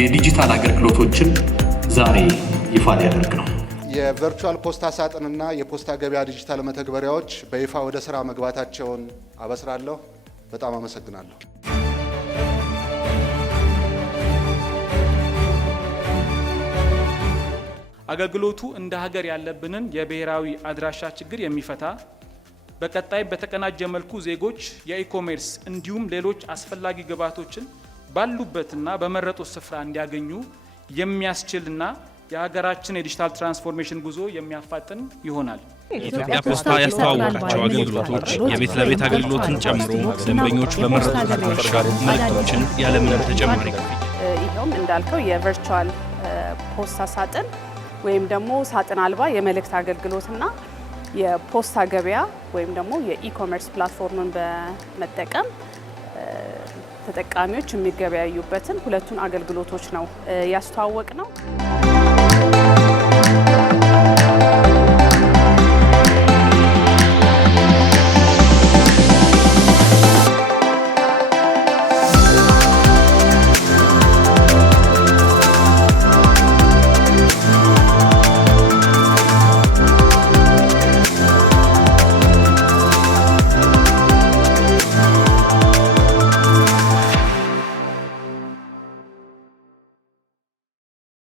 የዲጂታል አገልግሎቶችን ዛሬ ይፋ ሊያደርግ ነው። የቨርቹዋል ፖስታ ሳጥንና የፖስታ ገበያ ዲጂታል መተግበሪያዎች በይፋ ወደ ስራ መግባታቸውን አበስራለሁ። በጣም አመሰግናለሁ። አገልግሎቱ እንደ ሀገር ያለብንን የብሔራዊ አድራሻ ችግር የሚፈታ በቀጣይ በተቀናጀ መልኩ ዜጎች የኢኮሜርስ እንዲሁም ሌሎች አስፈላጊ ግብዓቶችን ባሉበትና በመረጡት ስፍራ እንዲያገኙ የሚያስችልና የሀገራችን የዲጂታል ትራንስፎርሜሽን ጉዞ የሚያፋጥን ይሆናል። የኢትዮጵያ ፖስታ ያስተዋወቃቸው አገልግሎቶች የቤት ለቤት አገልግሎትን ጨምሮ ደንበኞች በመረጡት አድራሻ መልእክቶችን ያለምንም ተጨማሪ ይኸውም እንዳልከው የቨርቹዋል ፖስታ ሳጥን ወይም ደግሞ ሳጥን አልባ የመልእክት አገልግሎትና የፖስታ ገበያ ወይም ደግሞ የኢኮሜርስ ፕላትፎርምን በመጠቀም ተጠቃሚዎች የሚገበያዩበትን ሁለቱን አገልግሎቶች ነው ያስተዋወቅ ነው።